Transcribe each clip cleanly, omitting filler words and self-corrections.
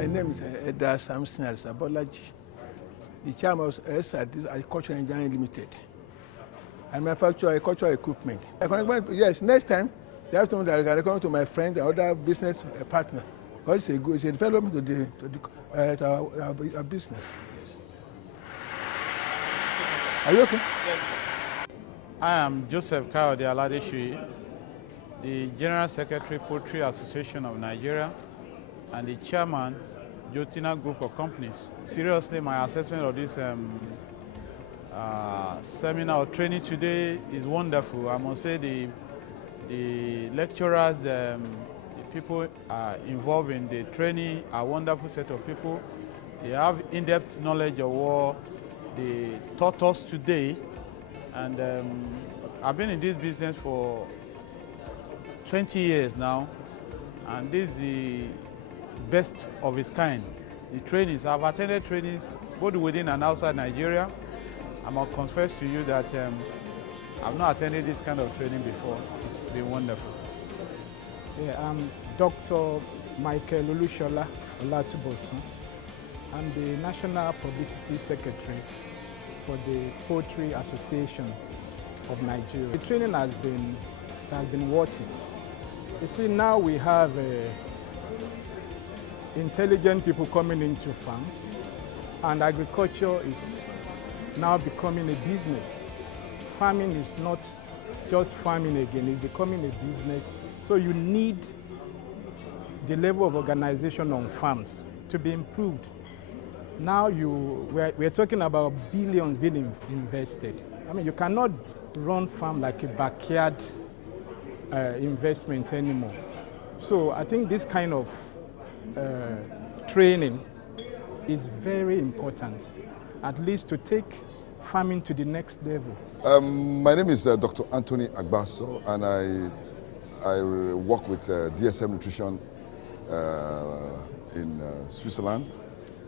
My name is Eda Samson Sabolaji, the chairman of SRD's Agricultural Engineering Limited. I manufacture agricultural equipment. Yes, next time, you have to recommend to my friend and other business partner. Because it's a development to our business. Yes. Are you okay? I am Joseph Kayode Aladeshuyi, the General Secretary, Poultry Association of Nigeria, and the Chairman, Jotina Group of Companies. Seriously, my assessment of this seminar or training today is wonderful. I must say the lecturers, the people involved in the training are a wonderful set of people. They have in-depth knowledge of what they taught us today. And I've been in this business for 20 years now, and this is the best of its kind. The trainings, I've attended trainings both within and outside Nigeria. I must confess to you that I've not attended this kind of training before. It's been wonderful. Yeah, I'm Dr. Michael Olushola Olatubosun. I'm the National Publicity Secretary for the Poultry Association of Nigeria. The training has been worth it. You see, now we have intelligent people coming into farm, and agriculture is now becoming a business. Farming is not just farming again, it's becoming a business. So you need the level of organization on farms to be improved. Now we're talking about billions being invested. I mean, you cannot run farm like a backyard investment anymore. So I think this kind of training is very important, at least to take farming to the next level. My name is Dr. Anthony Agbaso, and I work with DSM Nutrition in Switzerland.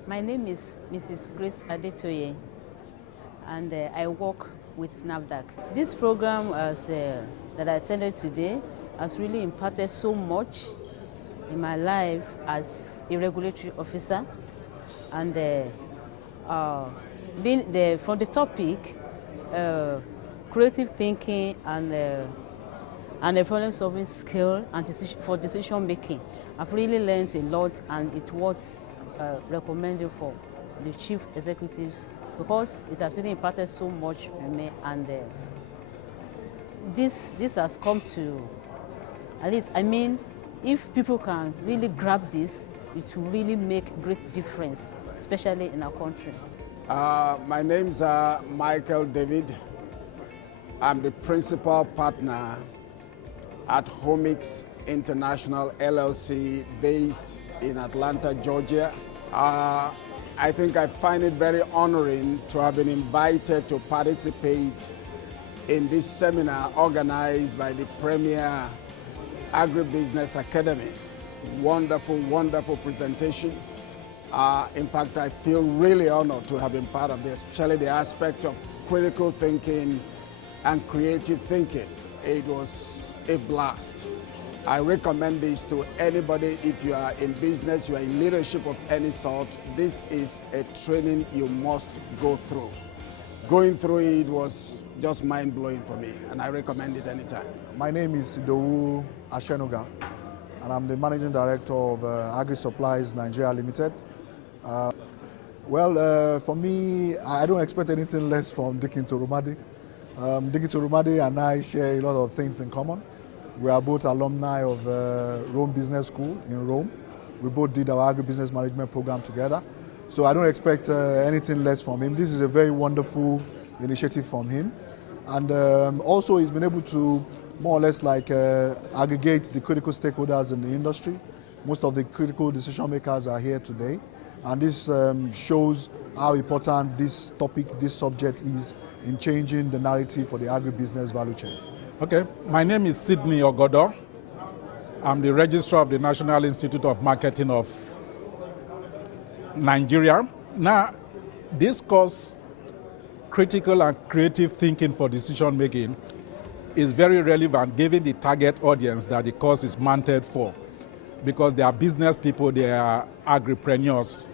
My name is Mrs. Grace Adetoye, and I work with NAFDAC. This program that I attended today has really imparted so much in my life as a regulatory officer, and from the topic, creative thinking and a problem-solving skill and for decision making. I've really learned a lot, and it was recommended for the chief executives because it has really imparted so much in me, and this has come to, at least, I mean, if people can really grab this, it will really make great difference, especially in our country. My name's Michael David. I'm the principal partner at Homix International LLC based in Atlanta, Georgia. I think I find it very honoring to have been invited to participate in this seminar organized by the Premier Agribusiness Academy. Wonderful, wonderful presentation. In fact, I feel really honored to have been part of this, especially the aspect of critical thinking and creative thinking. It was a blast. I recommend this to anybody. If you are in business, you are in leadership of any sort, this is a training you must go through. Going through it was just mind-blowing for me, and I recommend it anytime. My name is Idowu Ashenoga, and I'm the Managing Director of Agri Supplies Nigeria Limited. For me, I don't expect anything less from Dikin Torumade. Dikin Torumade and I share a lot of things in common. We are both alumni of Rome Business School in Rome. We both did our agribusiness management program together. So I don't expect anything less from him. This is a very wonderful initiative from him. And also he's been able to more or less aggregate the critical stakeholders in the industry. Most of the critical decision makers are here today. And this shows how important this topic, this subject is in changing the narrative for the agribusiness value chain. Okay, my name is Sidney Ogodo. I'm the Registrar of the National Institute of Marketing of Nigeria. Now, this course, Critical and Creative Thinking for Decision Making, is very relevant given the target audience that the course is meant for. because they are business people, they are agripreneurs,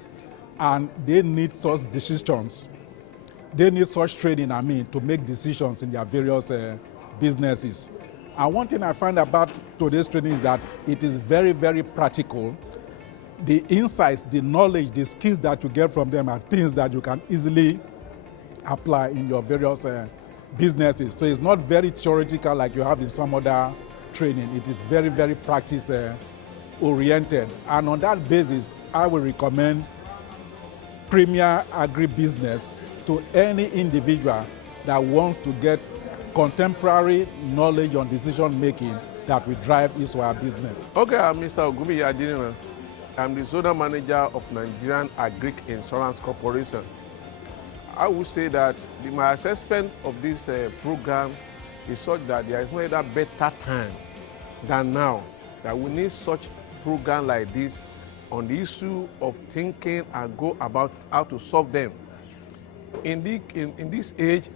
and they need such decisions. They need such training, to make decisions in their various businesses. And one thing I find about today's training is that it is very, very practical. The insights, the knowledge, the skills that you get from them are things that you can easily apply in your various businesses. So it's not very theoretical like you have in some other training. It is very, very practice oriented. And on that basis, I will recommend Premier Agribusiness to any individual that wants to get contemporary knowledge on decision making that will drive his or her business. Okay, I'm Mr. Ogumi Yadinima. I'm the zonal manager of Nigerian Agric Insurance Corporation. I would say that my assessment of this program is such that there is no other better time than now that we need such program like this on the issue of thinking and go about how to solve them. In this age,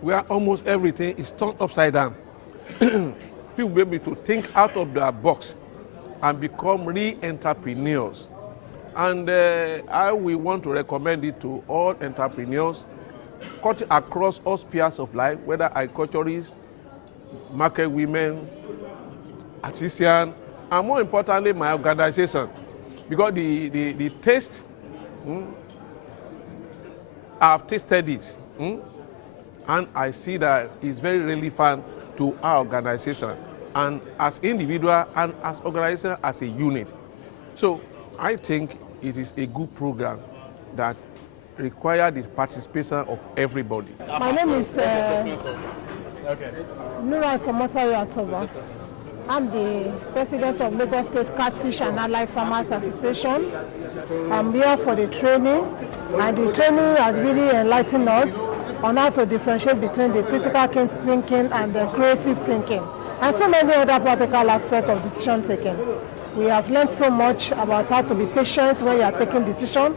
where almost everything is turned upside down, people will be able to think out of their box and become real entrepreneurs. And I will want to recommend it to all entrepreneurs cutting across all spheres of life, whether agriculturists, market women, artisans, and more importantly, my organization. Because the taste, I've tasted it, and I see that it's very relevant to our organization, and as individual and as organization as a unit. So I think it is a good program that requires the participation of everybody. My name is Nuran Somotari Atoba. I'm the president of Lagos State Catfish and Allied Farmers Association. I'm here for the training, and the training has really enlightened us on how to differentiate between the critical thinking and the creative thinking, and so many other practical aspects of decision taking. We have learned so much about how to be patient when you are taking decisions,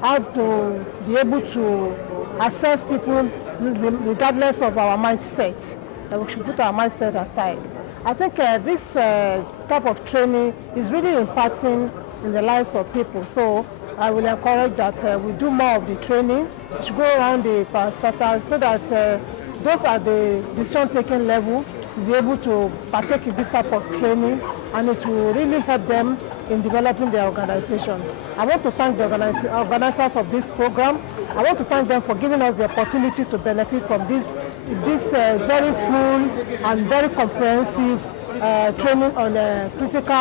how to be able to assess people regardless of our mindset, that we should put our mindset aside. I think this type of training is really impacting in the lives of people. So I will encourage that we do more of the training. We should go around the parastatals so that those at the decision-taking level will be able to partake in this type of training, and it will really help them in developing their organization. I want to thank the organizers of this program. I want to thank them for giving us the opportunity to benefit from this very full and very comprehensive training on critical